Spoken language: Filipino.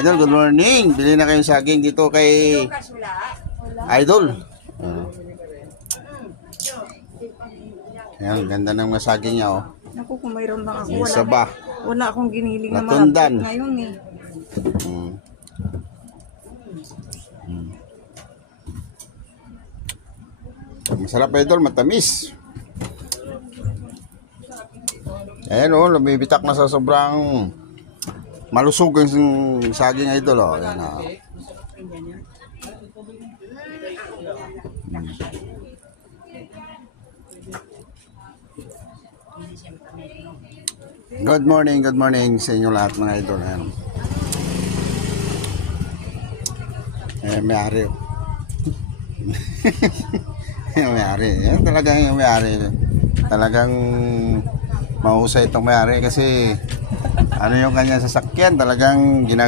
Idol, good morning. Bili na kayong saging dito kay Idol. Ayan, ganda ng mga saging niya, oh. Naku, kung mayroon lang ako. Yung saba. Wala akong giniling na Latundan. malapit ngayon eh. Masarap, Idol, matamis. Ayan, oh, lumibitak na sa sobrang malusog yung saging, Idol, oh. Ayan, oh. Good morning sa inyo lahat, mga idol. Ayan. May-ari. May-ari. Yan talagang yung may-ari. Talagang mahusay itong may-ari kasi ano yung kanya sasakyan, talagang